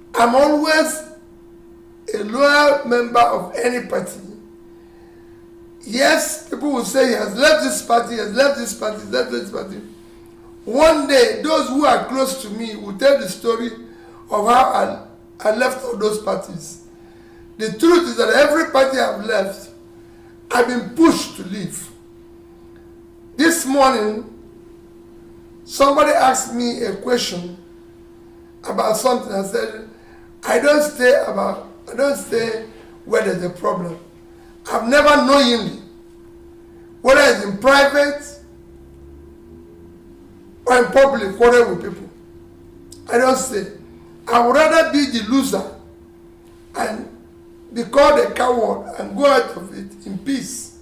I'm always a loyal member of any party. Yes, people will say he has left this party, he has left this party, he has left this party. One day, those who are close to me will tell the story of how I left all those parties. The truth is that every party I've left, I've been pushed to leave. This morning, somebody asked me a question about something. I said, I don't stay where there's a problem. I've never knowingly, whether it's in private or in public, quarrel with people. I don't stay. I would rather be the loser and be called a coward and go out of it in peace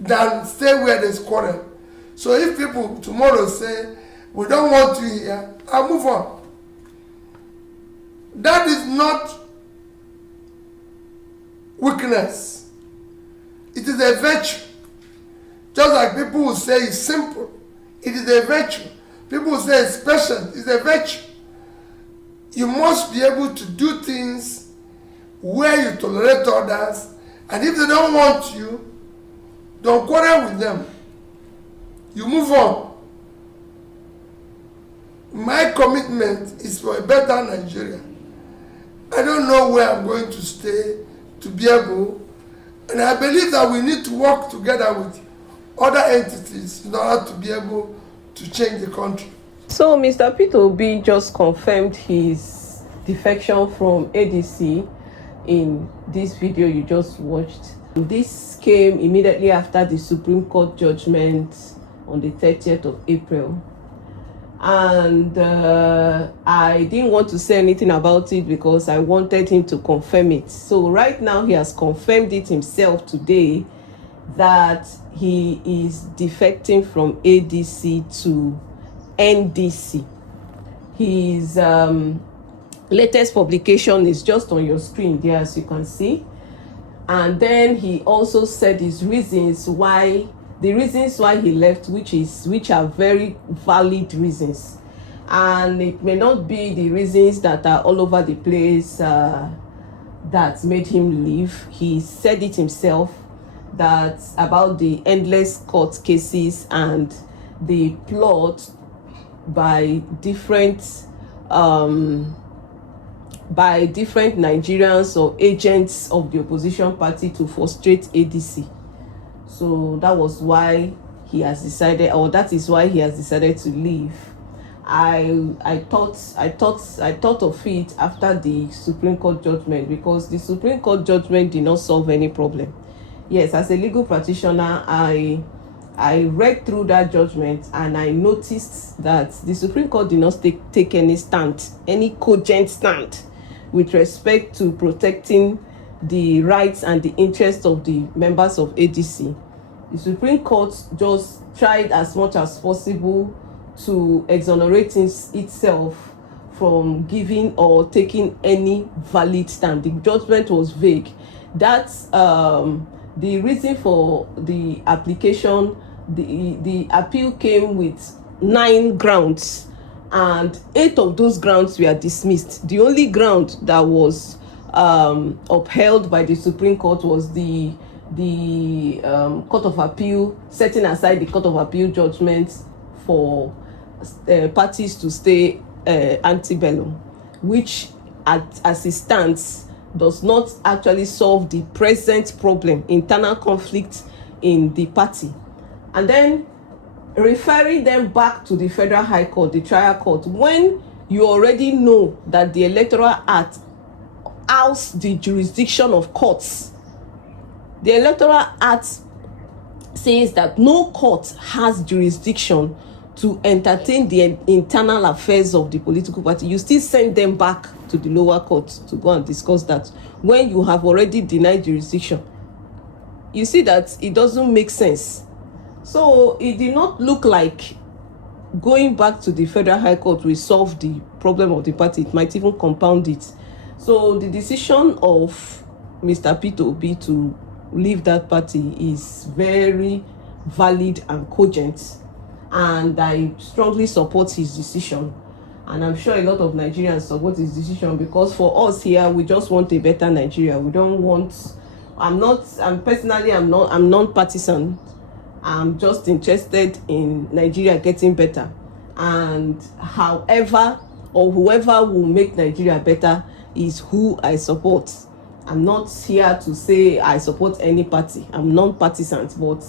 than stay where there's quarrel. So if people tomorrow say, we don't want you here, I'll move on. That is not weakness. It is a virtue. Just like people will say it's simple, it is a virtue. People will say it's patient, it's a virtue. You must be able to do things where you tolerate others, and if they don't want you, don't quarrel with them. You move on. My commitment is for a better Nigeria. I don't know where I'm going to stay to be able, and I believe that we need to work together with other entities in order to be able to change the country. So Mr. Peter Obi just confirmed his defection from ADC in this video you just watched. This came immediately after the Supreme Court judgment on the 30th of April. And I didn't want to say anything about it because I wanted him to confirm it. So right now he has confirmed it himself today that he is defecting from ADC to NDC. His latest publication is just on your screen there, as you can see. And then he also said his reasons why, the reasons why he left, which are very valid reasons, and it may not be the reasons that are all over the place that made him leave. He said it himself, that about the endless court cases and the plot by different Nigerians or agents of the opposition party to frustrate ADC. So that was why he has decided, or that is why he has decided to leave. I thought of it after the Supreme Court judgment, because the Supreme Court judgment did not solve any problem. Yes, as a legal practitioner, I read through that judgment and I noticed that the Supreme Court did not take any stand, any cogent stand with respect to protecting the rights and the interests of the members of ADC. The Supreme Court just tried as much as possible to exonerate itself from giving or taking any valid stand. The judgment was vague. That's the reason for the application. The appeal came with 9 grounds, and 8 of those grounds were dismissed. The only ground that was upheld by the Supreme Court was the Court of Appeal, setting aside the Court of Appeal judgment for parties to stay antebellum, which as it stands does not actually solve the present problem, internal conflict in the party. And then referring them back to the Federal High Court, the trial court, when you already know that the Electoral Act oust the jurisdiction of courts. The Electoral Act says that no court has jurisdiction to entertain the internal affairs of the political party. You still send them back to the lower court to go and discuss that when you have already denied jurisdiction. You see that it doesn't make sense. So it did not look like going back to the Federal High Court will solve the problem of the party. It might even compound it. So the decision of Mr. Peter Obi to leave that party is very valid and cogent, and I strongly support his decision. And I'm sure a lot of Nigerians support his decision, because for us here, we just want a better Nigeria. We don't want, I'm non-partisan. I'm just interested in Nigeria getting better. And however or whoever will make Nigeria better is who I support. I'm not here to say I support any party. I'm non-partisan. But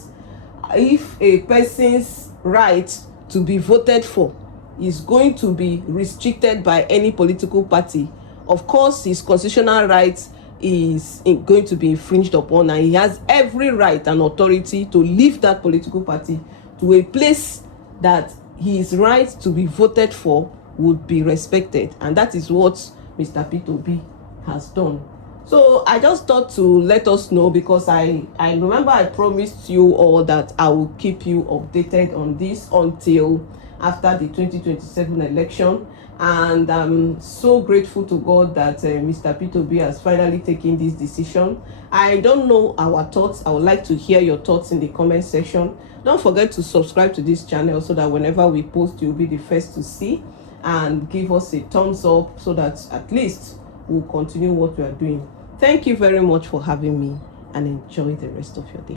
if a person's right to be voted for is going to be restricted by any political party, of course his constitutional right is going to be infringed upon, and he has every right and authority to leave that political party to a place that his right to be voted for would be respected. And that is what Mr. Peter Obi has done. So I just thought to let us know, because I remember I promised you all that I will keep you updated on this until after the 2027 election. And I'm so grateful to God that Mr. Peter Obi has finally taken this decision. I don't know our thoughts. I would like to hear your thoughts in the comment section. Don't forget to subscribe to this channel so that whenever we post, you'll be the first to see, and give us a thumbs up so that at least we'll continue what we are doing. Thank you very much for having me, and enjoy the rest of your day.